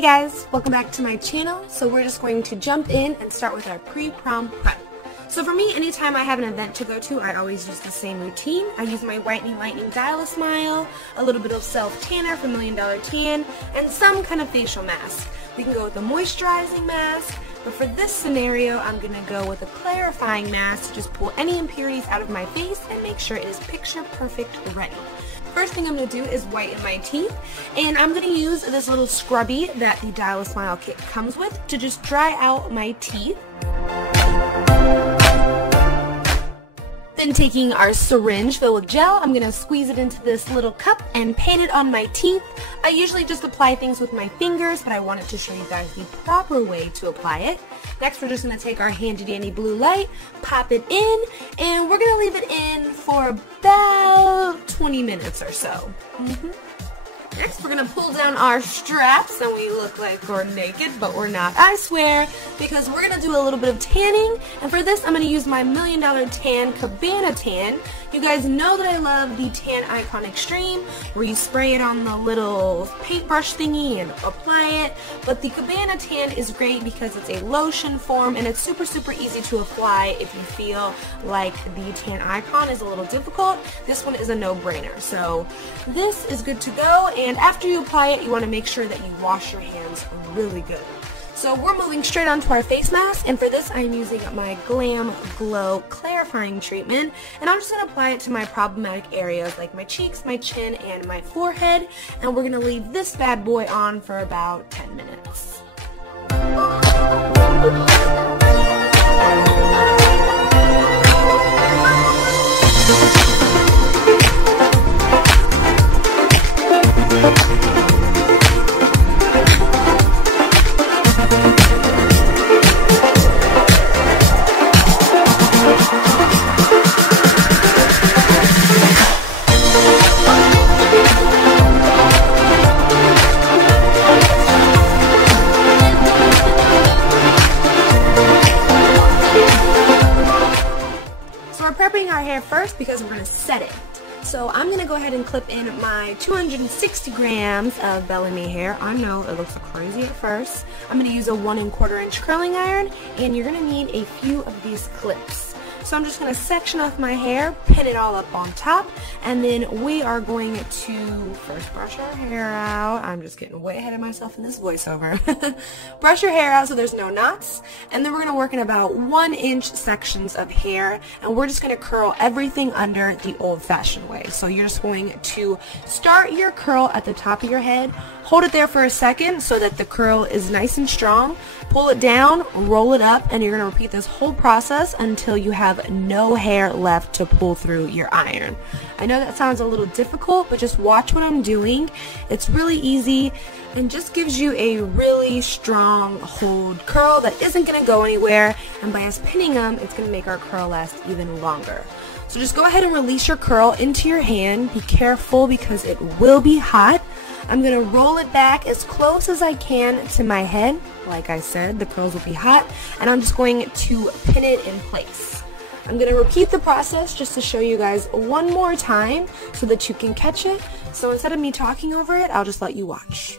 Hey guys, welcome back to my channel. So we're just going to jump in and start with our pre-prom prep. So for me, anytime I have an event to go to, I always use the same routine. I use my Whitening Lightning Dial a Smile, a little bit of self-tanner from $1 Million Tan, and some kind of facial mask. We can go with a moisturizing mask, but for this scenario, I'm going to go with a clarifying mask to just pull any impurities out of my face and make sure it is picture perfect ready. First thing I'm going to do is whiten my teeth, and I'm going to use this little scrubby that the Dial a Smile kit comes with to just dry out my teeth. Then taking our syringe filled with gel, I'm going to squeeze it into this little cup and paint it on my teeth. I usually just apply things with my fingers, but I wanted to show you guys the proper way to apply it. Next, we're just going to take our handy dandy blue light, pop it in, and we're going to leave it in for about 20 minutes or so. Next, we're going to pull down our straps, and we look like we're naked, but we're not, I swear, because we're going to do a little bit of tanning, and for this, I'm going to use my $1 Million Tan Cabana Tan. You guys know that I love the Tan Icon Extreme, where you spray it on the little paintbrush thingy and apply it, but the Cabana Tan is great because it's a lotion form, and it's super easy to apply if you feel like the Tan Icon is a little difficult. This one is a no-brainer, so this is good to go. And after you apply it, you want to make sure that you wash your hands really good. So we're moving straight onto our face mask, and for this I'm using my Glam Glow Clarifying Treatment, and I'm just going to apply it to my problematic areas like my cheeks, my chin, and my forehead, and we're going to leave this bad boy on for about 10 minutes. Prepping our hair first because we're going to set it. So I'm going to go ahead and clip in my 260 grams of Bellamy hair. I know it looks crazy at first. I'm going to use a 1 1/4 inch curling iron, and you're going to need a few of these clips. So I'm just going to section off my hair, pin it all up on top, and then we are going to first brush our hair out. I'm just getting way ahead of myself in this voiceover. Brush your hair out so there's no knots, and then we're going to work in about 1-inch sections of hair, and we're just going to curl everything under the old-fashioned way. So you're just going to start your curl at the top of your head, hold it there for a second so that the curl is nice and strong, pull it down, roll it up, and you're going to repeat this whole process until you have no hair left to pull through your iron. I know that sounds a little difficult, but just watch what I'm doing. It's really easy and just gives you a really strong hold curl that isn't going to go anywhere, and by us pinning them, it's going to make our curl last even longer. So just go ahead and release your curl into your hand. Be careful because it will be hot. I'm going to roll it back as close as I can to my head. Like I said, the curls will be hot, and I'm just going to pin it in place. I'm going to repeat the process just to show you guys one more time so that you can catch it. So instead of me talking over it, I'll just let you watch.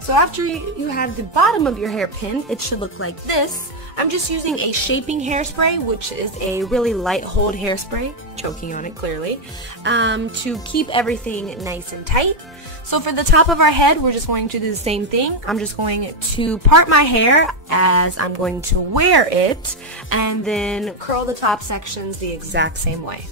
So after you have the bottom of your hair pinned, it should look like this. I'm just using a shaping hairspray, which is a really light hold hairspray, choking on it clearly, to keep everything nice and tight. So for the top of our head, we're just going to do the same thing. I'm just going to part my hair as I'm going to wear it, and then curl the top sections the exact same way.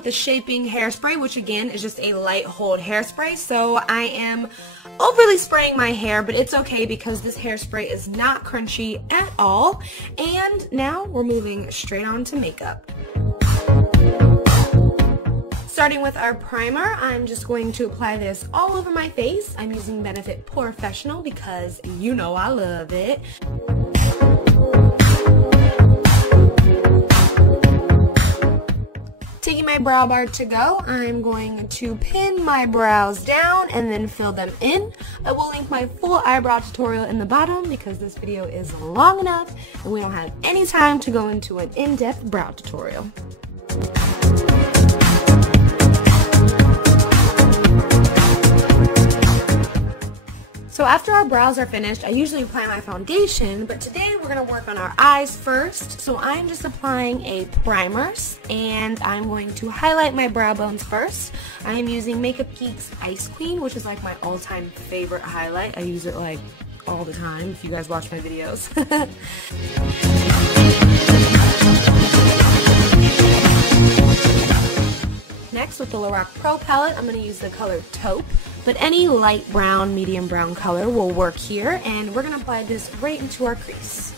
with the shaping hairspray, which again is just a light hold hairspray. So I am overly spraying my hair, but it's okay because this hairspray is not crunchy at all. And now we're moving straight on to makeup. Starting with our primer, I'm just going to apply this all over my face. I'm using Benefit Professional because you know I love it. Taking my brow bar to go, I'm going to pin my brows down and then fill them in. I will link my full eyebrow tutorial in the bottom because this video is long enough and we don't have any time to go into an in-depth brow tutorial. So after our brows are finished, I usually apply my foundation, but today we're going to work on our eyes first. So I'm just applying a primer, and I'm going to highlight my brow bones first. I am using Makeup Geek's Ice Queen, which is like my all-time favorite highlight. I use it like all the time if you guys watch my videos. Next, with the Lorac Pro palette, I'm going to use the color Taupe, but any light brown, medium brown color will work here, and we're going to apply this right into our crease.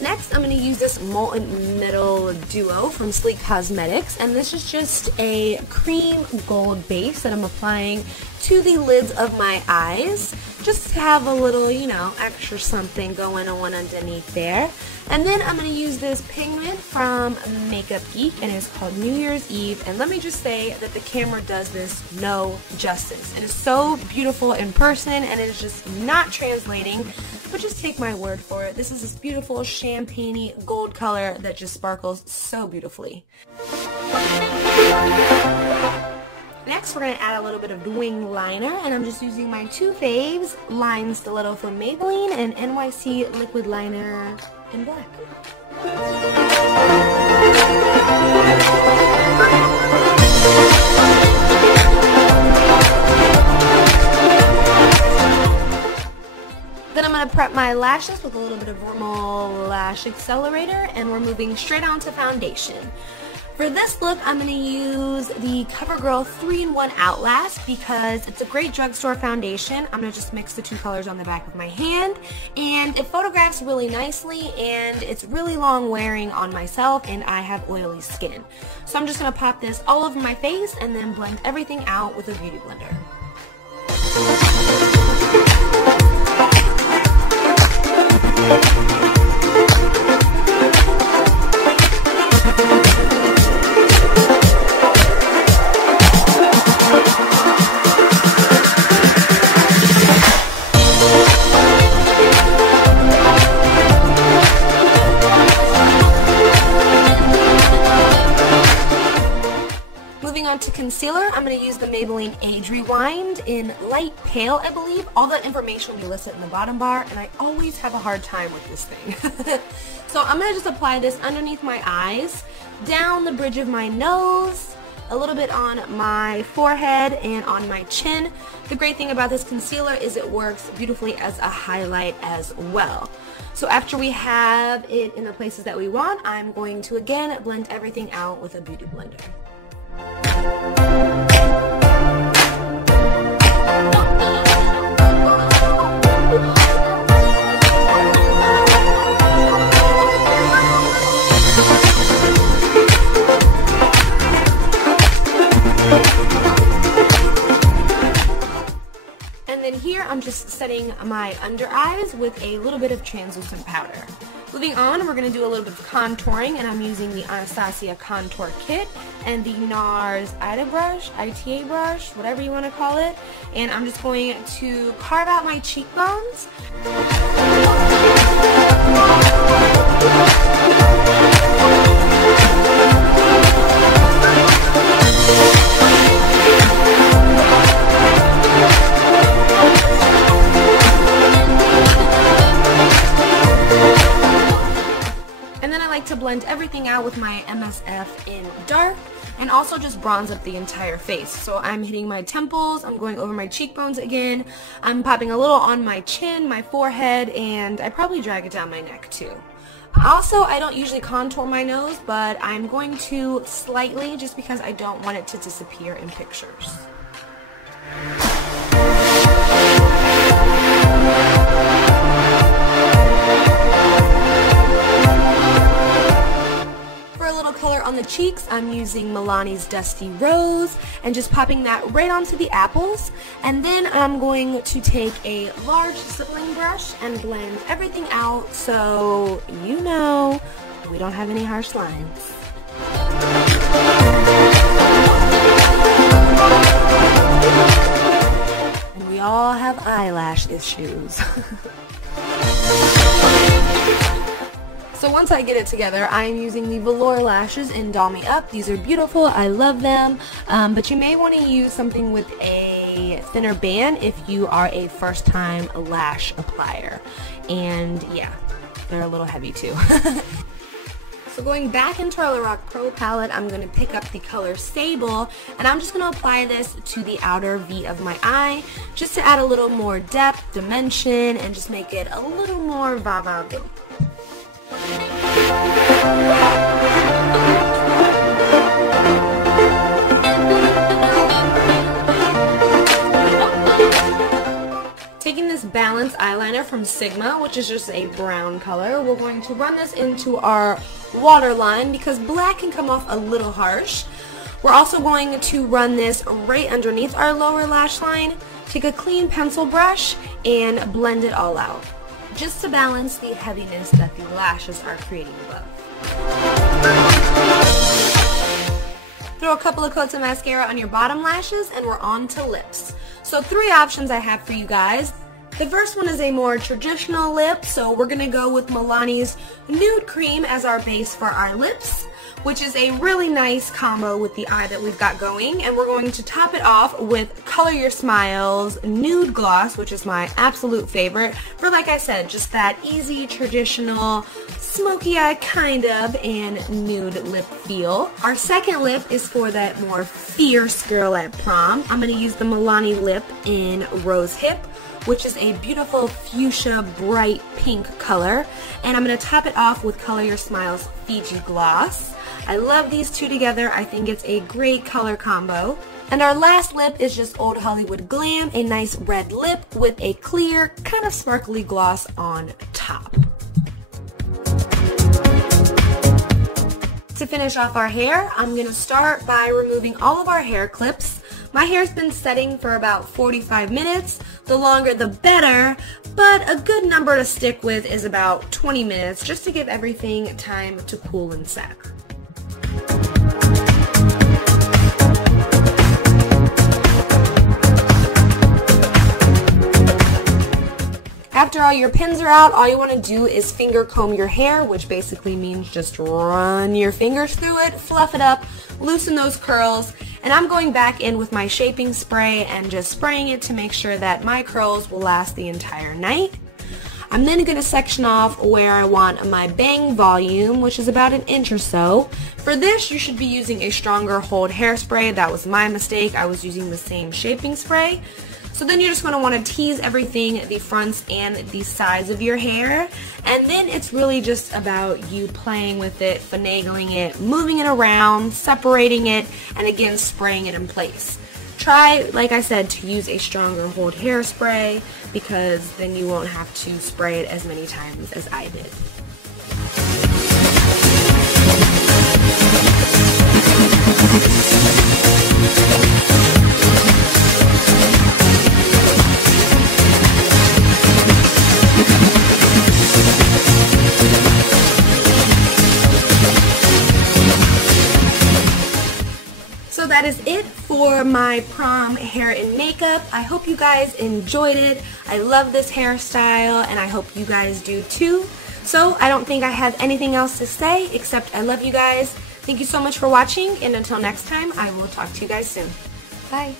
Next, I'm going to use this Molten Metal Duo from Sleek Cosmetics, and this is just a cream gold base that I'm applying to the lids of my eyes, just to have a little, you know, extra something going on underneath there. And then I'm going to use this pigment from Makeup Geek, and it's called New Year's Eve, and let me just say that the camera does this no justice. It is so beautiful in person, and it is just not translating, but just take my word for it. This is this beautiful champagne-y gold color that just sparkles so beautifully. Next, we're going to add a little bit of wing liner, and I'm just using my two faves, Line Stiletto from Maybelline and NYC Liquid Liner in black. Then I'm going to prep my lashes with a little bit of Rimmel Lash Accelerator, and we're moving straight on to foundation. For this look, I'm going to use the CoverGirl 3-in-1 Outlast because it's a great drugstore foundation. I'm going to just mix the two colors on the back of my hand, and it photographs really nicely, and it's really long wearing on myself, and I have oily skin. So I'm just going to pop this all over my face and then blend everything out with a beauty blender. To concealer, I'm going to use the Maybelline Age Rewind in light pale, I believe. All that information will be listed in the bottom bar, and I always have a hard time with this thing. So I'm going to just apply this underneath my eyes, down the bridge of my nose, a little bit on my forehead, and on my chin. The great thing about this concealer is it works beautifully as a highlight as well. So after we have it in the places that we want, I'm going to again blend everything out with a beauty blender. And then here I'm just setting my under eyes with a little bit of translucent powder. Moving on, we're going to do a little bit of contouring, and I'm using the Anastasia Contour Kit and the NARS ITA brush, whatever you want to call it. And I'm just going to carve out my cheekbones. And then I like to blend everything out with my MSF in dark. and also just bronze up the entire face. So I'm hitting my temples, I'm going over my cheekbones again, I'm popping a little on my chin, my forehead, and I probably drag it down my neck too. Also, I don't usually contour my nose, but I'm going to slightly just because I don't want it to disappear in pictures. For a little color on the cheeks, I'm using Milani's Dusty Rose and just popping that right onto the apples. And then I'm going to take a large stippling brush and blend everything out so you know we don't have any harsh lines. And we all have eyelash issues. So once I get it together, I am using the velour lashes in Doll Me Up. These are beautiful. I love them. But you may want to use something with a thinner band if you are a first-time lash applier. And yeah, they're a little heavy too. So going back into our Lorac Pro palette, I'm going to pick up the color Sable, and I'm just going to apply this to the outer V of my eye, just to add a little more depth, dimension, and just make it a little more va-va-voom. Taking this Balance eyeliner from Sigma, which is just a brown color, we're going to run this into our waterline because black can come off a little harsh. We're also going to run this right underneath our lower lash line. Take a clean pencil brush and blend it all out, just to balance the heaviness that the lashes are creating above. Throw a couple of coats of mascara on your bottom lashes and we're on to lips. So 3 options I have for you guys. The first one is a more traditional lip, so we're going to go with Milani's Nude Cream as our base for our lips, which is a really nice combo with the eye that we've got going, and we're going to top it off with Color Your Smiles Nude Gloss, which is my absolute favorite for, like I said, just that easy, traditional, smoky eye kind of, and nude lip feel. Our second lip is for that more fierce girl at prom. I'm going to use the Milani lip in Rose Hip, which is a beautiful fuchsia bright pink color, and I'm going to top it off with Color Your Smiles Fiji Gloss. I love these two together. I think it's a great color combo. And our last lip is just Old Hollywood Glam, a nice red lip with a clear, kind of sparkly gloss on top. To finish off our hair, I'm going to start by removing all of our hair clips. My hair's been setting for about 45 minutes. The longer the better, but a good number to stick with is about 20 minutes just to give everything time to cool and set. After all your pins are out, all you want to do is finger comb your hair, which basically means just run your fingers through it, fluff it up, loosen those curls, and I'm going back in with my shaping spray and just spraying it to make sure that my curls will last the entire night. I'm then going to section off where I want my bang volume, which is about 1 inch or so. For this, you should be using a stronger hold hairspray. That was my mistake. I was using the same shaping spray. So then you're just going to want to tease everything, the fronts and the sides of your hair. And then it's really just about you playing with it, finagling it, moving it around, separating it, and again spraying it in place. Try, like I said, to use a stronger hold hairspray because then you won't have to spray it as many times as I did. So that is it for my prom hair and makeup. I hope you guys enjoyed it. I love this hairstyle and I hope you guys do too. So I don't think I have anything else to say except I love you guys. Thank you so much for watching, and until next time, I will talk to you guys soon. Bye.